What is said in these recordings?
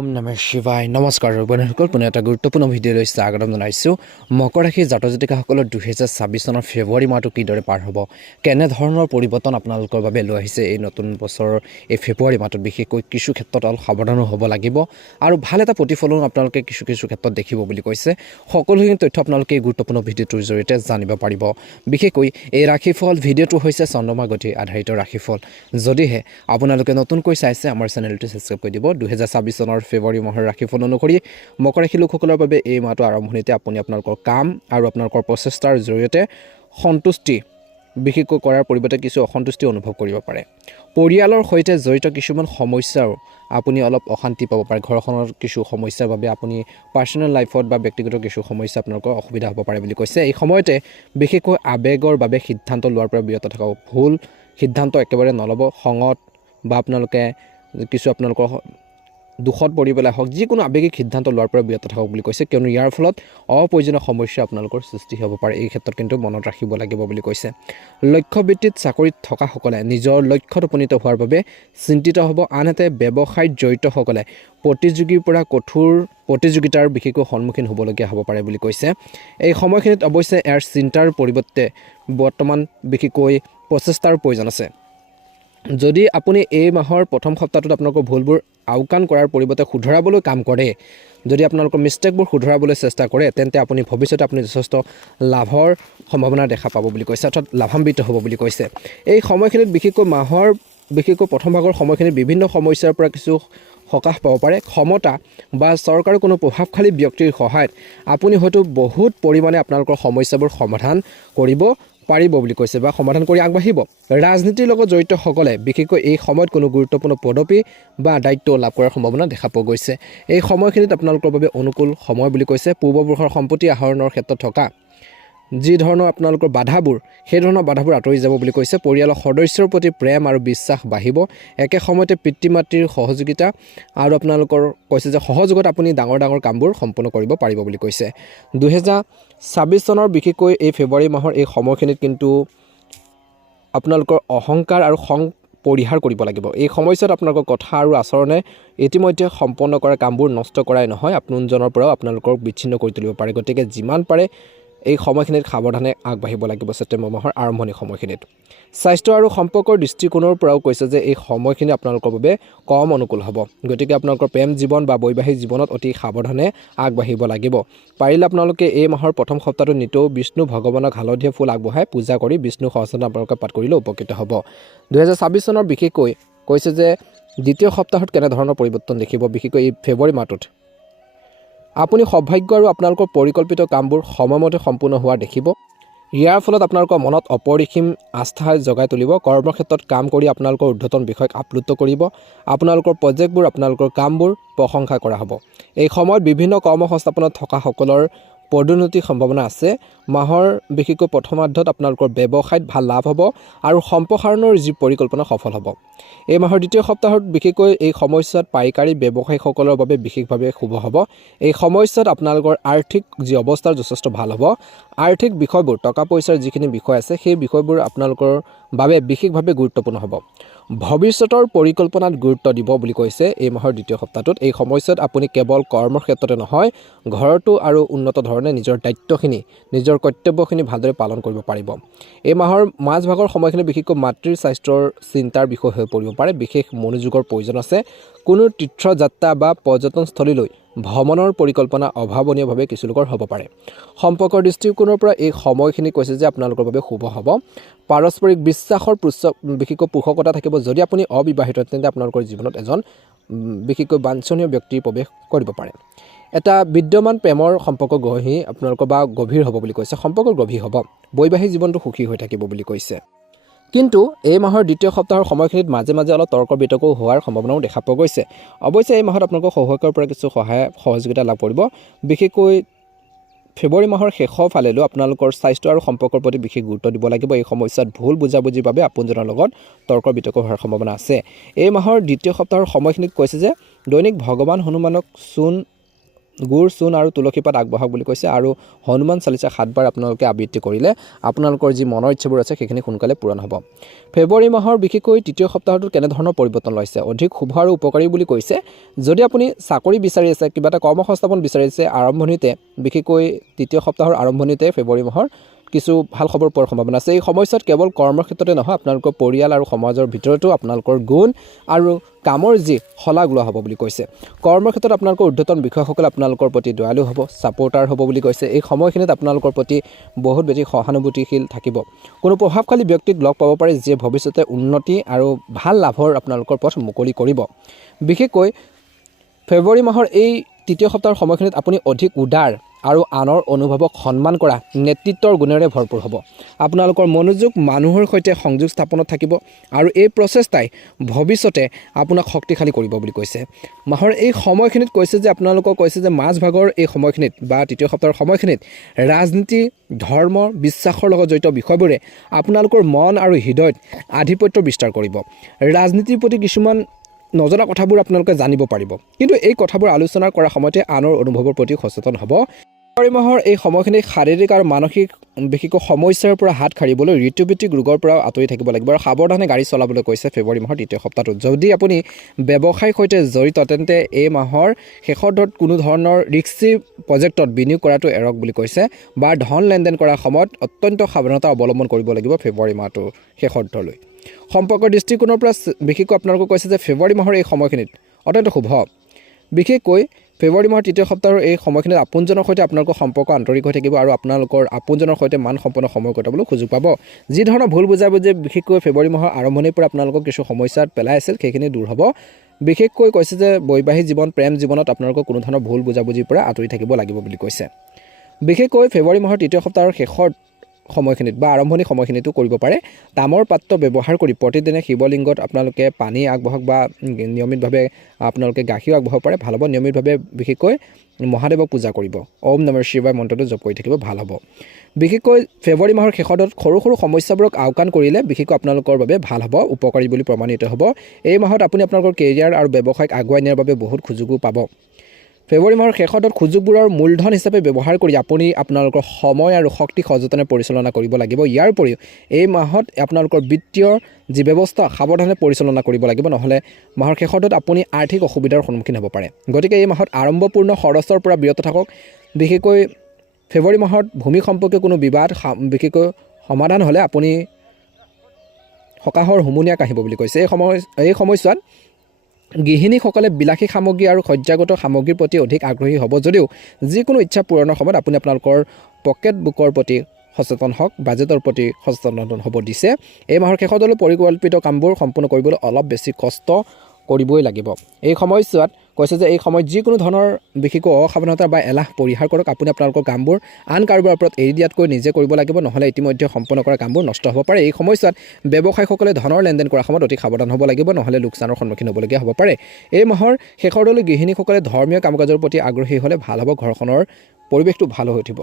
ওম নমঃ শিৱায় নমস্কাৰ বন্ধুসকল পুনৰ এটা গুৰুত্বপূৰ্ণ ভিডিঅ'লৈ স্বাগতম জনাইছোঁ মকৰ ৰাশিৰ জাতক জাতিকাসকলৰ 2026 চনৰ ফেব্ৰুৱাৰী মাহটো কিদৰে পাৰ হ'ব কেনেধৰণৰ পৰিৱৰ্তন আপোনালোকৰ বাবে লৈ আহিছে এই নতুন বছৰৰ এই ফেব্ৰুৱাৰী মাহটোত বিশেষকৈ কিছু ক্ষেত্ৰত অলপ সাৱধানো হ'ব লাগিব আৰু ভাল এটা প্ৰতিফলন আপোনালোকে কিছু ক্ষেত্ৰত দেখিব বুলি কৈছে সকলোখিনি তথ্য আপোনালোকে এই গুৰুত্বপূৰ্ণ ভিডিঅ'টোৰ জৰিয়তে জানিব পাৰিব বিশেষকৈ এই ৰাশিফল ভিডিঅ'টো হৈছে চন্দ্ৰমা গতি আধাৰিত ৰাশিফল যদিহে আপোনালোকে নতুনকৈ চাইছে আমাৰ চেনেলটো সাবস্ক্ৰাইব কৰি দিব 2026 চনৰ ফেব্ৰুৱাৰী মাহৰ ৰাশিফল অনুসৰি মকৰ ৰাশি লোকসকলৰ বাবে এই মাহটো আৰম্ভণিতে আপুনি আপোনালোকৰ কাম আৰু আপোনালোকৰ প্ৰচেষ্টাৰ জৰিয়তে সন্তুষ্টি বিশেষকৈ কৰাৰ পৰিৱৰ্তে কিছু অসন্তুষ্টি অনুভৱ কৰিব পাৰে পৰিয়ালৰ সৈতে জড়িত কিছুমান সমস্যাও আপুনি অলপ অশান্তি পাব পাৰে ঘৰখনৰ কিছু সমস্যাৰ বাবে আপুনি পাৰ্সোনেল লাইফত বা ব্যক্তিগত কিছু সমস্যা আপোনালোকৰ অসুবিধা হ'ব পাৰে বুলি কৈছে এই সময়তে বিশেষকৈ আবেগৰ বাবে সিদ্ধান্ত লোৱাৰ পৰা বিৰত থকা ভুল সিদ্ধান্ত একেবাৰে নল'ব খঙত বা আপোনালোকে কিছু আপোনালোকৰ দুখত পৰিবলৈ হওক যিকোনো আবেগিক সিদ্ধান্ত লোৱাৰ পৰা বিৰত থাকক বুলি কৈছে কিয়নো ইয়াৰ ফলত অপ্ৰয়োজনীয় সমস্যা আপোনালোকৰ সৃষ্টি হ'ব পাৰে এই ক্ষেত্ৰত কিন্তু মনত ৰাখিব লাগিব বুলি কৈছে লক্ষ্যভিত্তিত চাকৰিত থকাসকলে নিজৰ লক্ষ্যত উপনীত হোৱাৰ বাবে চিন্তিত হ'ব আনহাতে ব্যৱসায়ত জড়িতসকলে প্ৰতিযোগীৰ পৰা কঠোৰ প্ৰতিযোগিতাৰ বিশেষকৈ সন্মুখীন হ'বলগীয়া হ'ব পাৰে বুলি কৈছে এই সময়খিনিত অৱশ্যে ইয়াৰ চিন্তাৰ পৰিৱৰ্তে বৰ্তমান বিশেষকৈ প্ৰচেষ্টাৰ প্ৰয়োজন আছে যদি আপুনি এই মাহৰ প্ৰথম সপ্তাহটোত আপোনালোকৰ ভুলবোৰ আওকাণ কৰাৰ পৰিৱৰ্তে শুধৰাবলৈ কাম কৰে যদি আপোনালোকৰ মিষ্টেকবোৰ শুধৰাবলৈ চেষ্টা কৰে তেন্তে আপুনি ভৱিষ্যতে আপুনি যথেষ্ট লাভৰ সম্ভাৱনা দেখা পাব বুলি কৈছে অৰ্থাৎ লাভান্বিত হ'ব বুলি কৈছে এই সময়খিনিত বিশেষকৈ প্ৰথম ভাগৰ সময়খিনিত বিভিন্ন সমস্যাৰ পৰা কিছু সকাহ পাব পাৰে ক্ষমতা বা চৰকাৰৰ কোনো প্ৰভাৱশালী ব্যক্তিৰ সহায়ত আপুনি হয়তো বহুত পৰিমাণে আপোনালোকৰ সমস্যাবোৰ সমাধান কৰিব পাৰিব বুলি কৈছে বা সমাধান কৰি আগবাঢ়িব ৰাজনীতিৰ লগত জড়িতসকলে বিশেষকৈ এই সময়ত কোনো গুৰুত্বপূৰ্ণ পদবী বা দায়িত্ব লাভ কৰাৰ সম্ভাৱনা দেখা পোৱা গৈছে এই সময়খিনিত আপোনালোকৰ বাবে অনুকূল সময় বুলি কৈছে পূৰ্বপুৰুষৰ সম্পত্তি আহৰণৰ ক্ষেত্ৰত থকা যি ধৰণৰ আপোনালোকৰ বাধাবোৰ সেই ধৰণৰ বাধাবোৰ আঁতৰি যাব বুলি কৈছে পৰিয়ালৰ সদস্যৰ প্ৰতি প্ৰেম আৰু বিশ্বাস বাঢ়িব একে সময়তে পিতৃ মাতৃৰ সহযোগিতা আৰু আপোনালোকৰ কৈছে যে সহযোগত আপুনি ডাঙৰ কামবোৰ সম্পূৰ্ণ কৰিব পাৰিব বুলি কৈছে 2026 চনৰ বিশেষকৈ এই ফেব্ৰুৱাৰী মাহৰ এই সময়খিনিত কিন্তু আপোনালোকৰ অহংকাৰ আৰু খং পৰিহাৰ কৰিব লাগিব এই সময়ছোৱাত আপোনালোকৰ কথা আৰু আচৰণে ইতিমধ্যে সম্পন্ন কৰা কামবোৰ নষ্ট কৰাই নহয় আপোনজনৰ পৰাও আপোনালোকক বিচ্ছিন্ন কৰি তুলিব পাৰে গতিকে যিমান পাৰে এই সময়খিনিত সাৱধানে আগবাঢ়িব লাগিব ছেপ্টেম্বৰ মাহৰ আৰম্ভণি সময়খিনিত স্বাস্থ্য আৰু সম্পৰ্কৰ দৃষ্টিকোণৰ পৰাও কৈছে যে এই সময়খিনি আপোনালোকৰ বাবে কম অনুকূল হ'ব গতিকে আপোনালোকৰ প্ৰেম জীৱন বা বৈবাহিক জীৱনত অতি সাৱধানে আগবাঢ়িব লাগিব পাৰিলে আপোনালোকে এই মাহৰ প্ৰথম সপ্তাহটো নিতৌ বিষ্ণু ভগৱানক হালধীয়া ফুল আগবঢ়াই পূজা কৰি বিষ্ণু সহস্ৰনাম আপোনালোকে পাঠ কৰিলে উপকৃত হ'ব 2026 চনৰ বিশেষকৈ কৈছে যে দ্বিতীয় সপ্তাহত কেনেধৰণৰ পৰিৱৰ্তন দেখিব বিশেষকৈ এই ফেব্ৰুৱাৰী মাহটোত আপুনি সৌভাগ্য আৰু আপোনালোকৰ পৰিকল্পিত কামবোৰ সময়মতে সম্পূৰ্ণ হোৱা দেখিব ইয়াৰ ফলত আপোনালোকৰ মনত অপৰিসীম আস্থা জগাই তুলিব কৰ্মক্ষেত্ৰত কাম কৰি আপোনালোকৰ ঊৰ্ধ্বতন বিষয়ক আপ্লুত কৰিব আপোনালোকৰ প্ৰজেক্টবোৰ আপোনালোকৰ কামবোৰ প্ৰশংসা কৰা হ'ব এই সময়ত বিভিন্ন কৰ্মসংস্থাপনত থকা সকলৰ পদোন্নতিৰ সম্ভাৱনা আছে মাহৰ বিশেষকৈ প্ৰথমাৰ্ধত আপোনালোকৰ ব্যৱসায়ত ভাল লাভ হ'ব আৰু সম্প্ৰসাৰণৰ যি পৰিকল্পনা সফল হ'ব এই মাহৰ দ্বিতীয় সপ্তাহত বিশেষকৈ এই সময়ছোৱাত পাইকাৰী ব্যৱসায়ীসকলৰ বাবে বিশেষভাৱে শুভ হ'ব এই সময়ছোৱাত আপোনালোকৰ আৰ্থিক যি অৱস্থাৰ যথেষ্ট ভাল হ'ব আৰ্থিক বিষয়বোৰ টকা পইচাৰ যিখিনি বিষয় আছে সেই বিষয়বোৰ আপোনালোকৰ বাবে বিশেষভাৱে গুৰুত্বপূৰ্ণ হ'ব ভৱিষ্যতৰ পৰিকল্পনাত গুৰুত্ব দিব বুলি কৈছে এই মাহৰ দ্বিতীয় সপ্তাহটোত এই সময়ছোৱাত আপুনি কেৱল কৰ্মৰ ক্ষেত্ৰতে নহয় ঘৰতো আৰু উন্নত ধৰণে নিজৰ দায়িত্বখিনি নিজৰ কৰ্তব্যখিনি ভালদৰে পালন কৰিব পাৰিব এই মাহৰ মাজভাগৰ সময়খিনি বিশেষকৈ মাতৃৰ স্বাস্থ্যৰ চিন্তাৰ বিষয় হৈ পৰিব পাৰে বিশেষ মনোযোগৰ প্ৰয়োজন আছে কোনো তীৰ্থযাত্ৰা বা পৰ্যটনস্থলীলৈ ভ্ৰমণৰ পৰিকল্পনা অভাৱনীয়ভাৱে কিছু লোকৰ হ'ব পাৰে সম্পৰ্কৰ দৃষ্টিকোণৰ পৰা এই সময়খিনি কৈছে যে আপোনালোকৰ বাবে শুভ হ'ব পাৰস্পৰিক বিশ্বাসৰ বিশেষকৈ পোষকতা থাকিব যদি আপুনি অবিবাহিত তেন্তে আপোনালোকৰ জীৱনত এজন বিশেষকৈ বাঞ্ছনীয় ব্যক্তিৰ প্ৰৱেশ কৰিব পাৰে এটা বিদ্যমান প্ৰেমৰ সম্পৰ্ক আপোনালোকৰ বা গভীৰ হ'ব বুলি কৈছে সম্পৰ্ক গভীৰ হ'ব বৈবাহিক জীৱনটো সুখী হৈ থাকিব বুলি কৈছে কিন্তু এই মাহৰ দ্বিতীয় সপ্তাহৰ সময়খিনিত মাজে অলপ তৰ্ক বিতৰ্কও হোৱাৰ সম্ভাৱনাও দেখা পোৱা গৈছে অৱশ্যে এই মাহত আপোনালোকৰ সহযোগৰ পৰা কিছু সহযোগিতা লাভ কৰিব বিশেষকৈ ফেব্ৰুৱাৰী মাহৰ শেষৰ ফালেলৈ আপোনালোকৰ স্বাস্থ্য আৰু সম্পৰ্কৰ প্ৰতি বিশেষ গুৰুত্ব দিব লাগিব এই সমস্যাত ভুল বুজাবুজিৰ বাবে আপোনজনৰ লগত তৰ্ক বিতৰ্ক হোৱাৰ সম্ভাৱনা আছে এই মাহৰ দ্বিতীয় সপ্তাহৰ সময়খিনিত কৈছে যে দৈনিক ভগৱান হনুমানক চূণ গুড় চূণ আৰু তুলসী পাত আগবঢ়াওক বুলি কৈছে আৰু হনুমান চালিচা 7 বাৰ আপোনালোকে আবৃত্তি কৰিলে আপোনালোকৰ যি মনৰ ইচ্ছাবোৰ আছে সেইখিনি সোনকালে পূৰণ হ'ব। ফেব্ৰুৱাৰী মাহৰ বিশেষকৈ তৃতীয় সপ্তাহটোত কেনেধৰণৰ পৰিৱৰ্তন লৈছে অধিক শুভ আৰু উপকাৰী বুলি কৈছে। যদি আপুনি চাকৰি বিচাৰি আছে, কিবা এটা কৰ্মসংস্থাপন বিচাৰি আছে, আৰম্ভণিতে বিশেষকৈ তৃতীয় সপ্তাহৰ আৰম্ভণিতে ফেব্ৰুৱাৰী মাহৰ কিছু ভাল খবৰ পোৱাৰ সম্ভাৱনা আছে। এই সময়ছোৱাত কেৱল কৰ্মৰ ক্ষেত্ৰতে নহয়, আপোনালোকৰ পৰিয়াল আৰু সমাজৰ ভিতৰতো আপোনালোকৰ গুণ আৰু কামৰ যি শলাগ লোৱা হ'ব বুলি কৈছে। কৰ্মৰ ক্ষেত্ৰত আপোনালোকৰ ঊৰ্ধ্বতন বিষয়াসকলে আপোনালোকৰ প্ৰতি দয়ালু হ'ব, ছাপোৰ্টাৰ হ'ব বুলি কৈছে। এই সময়খিনিত আপোনালোকৰ প্ৰতি বহুত বেছি সহানুভূতিশীল থাকিব। কোনো প্ৰভাৱশালী ব্যক্তিক লগ পাব পাৰে যিয়ে ভৱিষ্যতে উন্নতি আৰু ভাল লাভৰ আপোনালোকৰ পথ মুকলি কৰিব। বিশেষকৈ ফেব্ৰুৱাৰী মাহৰ এই তৃতীয় সপ্তাহৰ সময়খিনিত আপুনি অধিক উদাৰ আৰু আনৰ অনুভৱক সন্মান কৰা নেতৃত্বৰ গুণেৰে ভৰপূৰ হ'ব। আপোনালোকৰ মনোযোগ মানুহৰ সৈতে সংযোগ স্থাপনত থাকিব আৰু এই প্ৰচেষ্টাই ভৱিষ্যতে আপোনাক শক্তিশালী কৰিব বুলি কৈছে। মাহৰ এই সময়খিনিত কৈছে যে আপোনালোকক কৈছে যে মাজভাগৰ এই সময়খিনিত বা তৃতীয় সপ্তাহৰ সময়খিনিত ৰাজনীতি, ধৰ্ম, বিশ্বাসৰ লগত জড়িত বিষয়বোৰে আপোনালোকৰ মন আৰু হৃদয়ত আধিপত্য বিস্তাৰ কৰিব। ৰাজনীতিৰ প্ৰতি কিছুমান নজনা কথাবোৰ আপোনালোকে জানিব পাৰিব, কিন্তু এই কথাবোৰ আলোচনা কৰাৰ সময়তে আনৰ অনুভৱৰ প্ৰতি সচেতন হ'ব। ফেব্ৰুৱাৰী মাহৰ এই সময়খিনি শাৰীৰিক আৰু মানসিক বিশেষকৈ সমস্যাৰ পৰা হাত সাৰিবলৈ ঋতুভিত্তিক ৰোগৰ পৰাও আঁতৰি থাকিব লাগিব আৰু সাৱধানে গাড়ী চলাবলৈ কৈছে ফেব্ৰুৱাৰী মাহৰ তৃতীয় সপ্তাহটোত। যদি আপুনি ব্যৱসায়ৰ সৈতে জড়িত তেন্তে এই মাহৰ শেষৰ ধৰত কোনো ধৰণৰ ৰিস্কি প্ৰজেক্টত বিনিয়োগ কৰাটো এৰক বুলি কৈছে বা ধন লেনদেন কৰাৰ সময়ত অত্যন্ত সাৱধানতা অৱলম্বন কৰিব লাগিব ফেব্ৰুৱাৰী মাহটোৰ শেষৰ ধৰলৈ। সম্পৰ্কৰ দৃষ্টিকোণৰ পৰা বিশেষকৈ আপোনালোকক কৈছে যে ফেব্ৰুৱাৰী মাহৰ এই সময়খিনিত অত্যন্ত শুভ। বিশেষকৈ ফেব্ৰুৱাৰী মাহৰ তৃতীয় সপ্তাহৰ এই সময়খিনিত আপোনজনৰ সৈতে আপোনালোকৰ সম্পৰ্ক আন্তৰিক হৈ থাকিব আৰু আপোনালোকৰ আপোনজনৰ সৈতে মানসম্পন্ন সময় কটাবলৈ সুযোগ পাব। যি ধৰণৰ ভুল বুজাবুজি বিশেষকৈ ফেব্ৰুৱাৰী মাহৰ আৰম্ভণিৰ পৰা আপোনালোকক কিছু সমস্যাত পেলাই আছিল সেইখিনি দূৰ হ'ব। বিশেষকৈ কৈছে যে বৈবাহিক জীৱন, প্ৰেম জীৱনত আপোনালোকৰ কোনো ধৰণৰ ভুল বুজাবুজিৰ পৰা আঁতৰি থাকিব লাগিব বুলি কৈছে। বিশেষকৈ ফেব্ৰুৱাৰী মাহৰ তৃতীয় সপ্তাহৰ শেষৰ সময়খিনিত বা আৰম্ভণি সময়খিনিতো কৰিব পাৰে। তামৰ পাত্ৰ ব্যৱহাৰ কৰি প্ৰতিদিনে শিৱলিংগত আপোনালোকে পানী আগবঢ়াওক বা নিয়মিতভাৱে আপোনালোকে গাখীৰ আগবঢ়াব পাৰে, ভাল হ'ব। নিয়মিতভাৱে বিশেষকৈ মহাদেৱক পূজা কৰিব, ওম নমঃ শিৱায় মন্ত্ৰটো জপ কৰি থাকিব, ভাল হ'ব। বিশেষকৈ ফেব্ৰুৱাৰী মাহৰ শেষত সৰু সৰু সমস্যাবোৰক আওকাণ কৰিলে বিশেষকৈ আপোনালোকৰ বাবে ভাল হ'ব, উপকাৰী বুলি প্ৰমাণিত হ'ব। এই মাহত আপুনি আপোনালোকৰ কেৰিয়াৰ আৰু ব্যৱসায়ক আগুৱাই নিয়াৰ বাবে বহুত সুযোগো পাব। ফেব্ৰুৱাৰী মাহৰ শেষত সুযোগবোৰৰ মূলধন হিচাপে ব্যৱহাৰ কৰি আপুনি আপোনালোকৰ সময় আৰু শক্তি সযতনে পৰিচালনা কৰিব লাগিব। ইয়াৰ উপৰিও এই মাহত আপোনালোকৰ বিত্তীয় যি ব্যৱস্থা সাৱধানে পৰিচালনা কৰিব লাগিব, নহ'লে মাহৰ শেষত আপুনি আৰ্থিক অসুবিধাৰ সন্মুখীন হ'ব পাৰে। গতিকে এই মাহত আৰম্ভপূৰ্ণ খৰচৰ পৰা বিৰত থাকক। বিশেষকৈ ফেব্ৰুৱাৰী মাহত ভূমি সম্পৰ্কীয় কোনো বিবাদ বিশেষকৈ সমাধান হ'লে আপুনি সকাহৰ হুমুনিয়া কাঢ়িব বুলি কৈছে। এই সময়ছোৱাত গৃহিণীসকলে বিলাসী সামগ্ৰী আৰু সজ্জাগত সামগ্ৰীৰ প্ৰতি অধিক আগ্ৰহী হ'ব যদিও যিকোনো ইচ্ছা পূৰণৰ সময়ত আপুনি আপোনালোকৰ পকেট বুকৰ প্ৰতি সচেতন হওক, বাজেটৰ প্ৰতি সচেতন হ'ব দিছে। এই মাহৰ শেষলৈ পৰিকল্পিত কামবোৰ সম্পূৰ্ণ কৰিবলৈ অলপ বেছি কষ্ট কৰিবই লাগিব। এই সময়ছোৱাত কৈছে যে এই সময়ত যিকোনো ধৰণৰ বিশেষকৈ অসাৱধানতা বা এলাহ পৰিহাৰ কৰক। আপুনি আপোনালোকৰ কামবোৰ আন কাৰোবাৰ ওপৰত এৰি দিয়াতকৈ নিজে কৰিব লাগিব, নহ'লে ইতিমধ্যে সম্পন্ন কৰা কামবোৰ নষ্ট হ'ব পাৰে। এই সময়ছোৱাত ব্যৱসায়ীসকলে ধনৰ লেনদেন কৰাৰ সময়ত অতি সাৱধান হ'ব লাগিব, নহ'লে লোকচানৰ সন্মুখীন হ'বলগীয়া হ'ব পাৰে। এই মাহৰ শেষৰলৈ গৃহিণীসকলে ধৰ্মীয় কাম কাজৰ প্ৰতি আগ্ৰহী হ'লে ভাল হ'ব, ঘৰখনৰ পৰিৱেশটো ভাল হৈ উঠিব।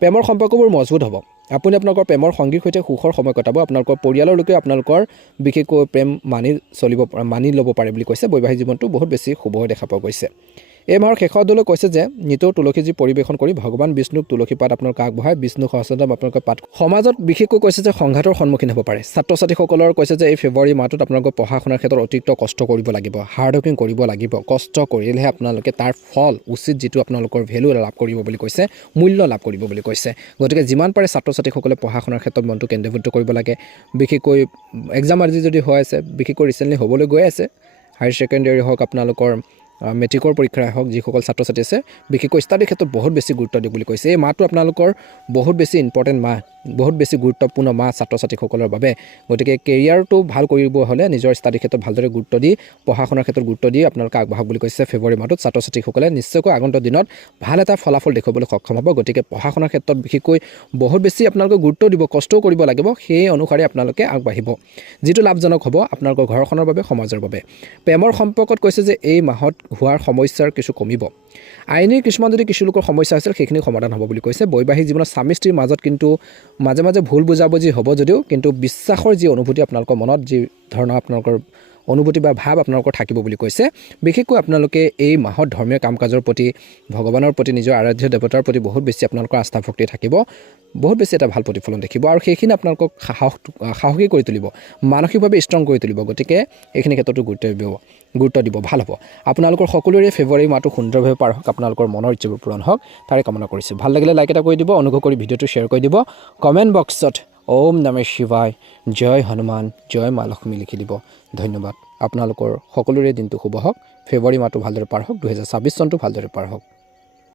প্ৰেমৰ সম্পৰ্কবোৰ মজবুত হ'ব। আপুনি আপোনালোকৰ প্ৰেমৰ সংগীৰ সৈতে সুখৰ সময় কটাব। আপোনালোকৰ পৰিয়ালৰ লোকে আপোনালোকৰ বিশেষকৈ প্ৰেম মানি ল'ব পাৰে বুলি কৈছে। বৈবাহিক জীৱনটো বহুত বেছি শুভ হৈ দেখা পোৱা গৈছে। এই মাহৰ শেষৰলৈ কৈছে যে নিতৌ তুলসীজী পৰিৱেশন কৰি ভগৱান বিষ্ণুক তুলসী পাত আপোনালোকে আগবঢ়ায়, বিষ্ণু সহস্ৰনাম আপোনালোকে পাত। সমাজত বিশেষকৈ কৈছে যে সংঘাতৰ সন্মুখীন হ'ব পাৰে। ছাত্ৰ ছাত্ৰীসকলৰ কৈছে যে এই ফেব্ৰুৱাৰী মাহটোত আপোনালোকৰ পঢ়া শুনাৰ ক্ষেত্ৰত অতিৰিক্ত কষ্ট কৰিব লাগিব, হাৰ্ড ৱৰ্কিং কৰিব লাগিব। কষ্ট কৰিলেহে আপোনালোকে তাৰ ফল উচিত যিটো আপোনালোকৰ ভেলু লাভ কৰিব বুলি কৈছে, মূল্য লাভ কৰিব বুলি কৈছে। গতিকে যিমান পাৰে ছাত্ৰ ছাত্ৰীসকলে পঢ়া শুনাৰ ক্ষেত্ৰত মনটো কেন্দ্ৰীভূত কৰিব লাগে। বিশেষকৈ এক্সাম আজি যদি হৈ আছে, বিশেষকৈ ৰিচেণ্টলি হ'বলৈ গৈ আছে, হায়াৰ ছেকেণ্ডেৰী হওক, আপোনালোকৰ মেট্ৰিকৰ পৰীক্ষাই হওক, যিসকল ছাত্ৰ ছাত্ৰী আছে বিশেষকৈ ষ্টাডিৰ ক্ষেত্ৰত বহুত বেছি গুৰুত্ব দিয়ক বুলি কৈছে। এই মাহটো আপোনালোকৰ বহুত বেছি ইম্পৰ্টেণ্ট মাহ, বহুত বেছি গুৰুত্বপূৰ্ণ মাহ ছাত্ৰ ছাত্ৰীসকলৰ বাবে। গতিকে কেৰিয়াৰটো ভাল কৰিব হ'লে নিজৰ ষ্টাডিৰ ক্ষেত্ৰত ভালদৰে গুৰুত্ব দি, পঢ়া শুনাৰ ক্ষেত্ৰত গুৰুত্ব দি আপোনালোকে আগবঢ়াওক বুলি কৈছে। ফেব্ৰুৱাৰী মাহটোত ছাত্ৰ ছাত্ৰীসকলে নিশ্চয়কৈ আগন্তুক দিনত ভাল এটা ফলাফল দেখুৱাবলৈ সক্ষম হ'ব। গতিকে পঢ়া শুনাৰ ক্ষেত্ৰত বিশেষকৈ বহুত বেছি আপোনালোকে গুৰুত্ব দিব, কষ্টও কৰিব লাগিব। সেই অনুসাৰে আপোনালোকে আগবাঢ়িব, যিটো লাভজনক হ'ব আপোনালোকৰ ঘৰখনৰ বাবে, সমাজৰ বাবে। প্ৰেমৰ সম্পৰ্কত কৈছে যে এই মাহত হোৱাৰ সমস্যাৰ কিছু কমিব। আইনী কিছুমান যদি কিছু লোকৰ সমস্যা আছিল সেইখিনি সমাধান হ'ব বুলি কৈছে। বৈবাহিক জীৱনত স্বামী স্ত্ৰীৰ মাজত কিন্তু মাজে মাজে ভুল বুজাবুজি হ'ব যদিও কিন্তু বিশ্বাসৰ যি অনুভূতি আপোনালোকৰ মনত, যি ধৰণৰ আপোনালোকৰ অনুভূতি বা ভাৱ আপোনালোকৰ থাকিব বুলি কৈছে বিশেষকৈ আপোনালোকে এই মাহত ধৰ্মীয় কাম কাজৰ প্ৰতি ভগৱানৰ প্ৰতি নিজৰ আৰাধ্য দেৱতাৰ প্ৰতি বহুত বেছি আপোনালোকৰ আস্থা ভক্তি থাকিব বহুত বেছি এটা ভাল প্ৰতিফলন দেখিব আৰু সেইখিনি আপোনালোকক সাহসী কৰি তুলিব মানসিকভাৱে ষ্ট্ৰং কৰি তুলিব গতিকে এইখিনি ক্ষেত্ৰতো গুৰুত্ব দিব ভাল হ'ব আপোনালোকৰ সকলোৰে ফেব্ৰুৱাৰী মাহটো সুন্দৰভাৱে পাৰ হওক আপোনালোকৰ মনৰ ইচ্ছাবোৰ পূৰণ হওক তাৰে কামনা কৰিছোঁ ভাল লাগিলে লাইক এটা কৰি দিব অনুগ্ৰহ কৰি ভিডিঅ'টো শ্বেয়াৰ কৰি দিব কমেণ্ট বক্সত ওম নমঃ শিৱায় জয় হনুমান জয় মা লক্ষ্মী লিখি দিব ধন্যবাদ আপোনালোকৰ সকলোৰে দিনটো শুভ হওক ফেব্ৰুৱাৰী মাহটো ভালদৰে পাৰ হওক 2026 চনটো ভালদৰে পাৰ হওক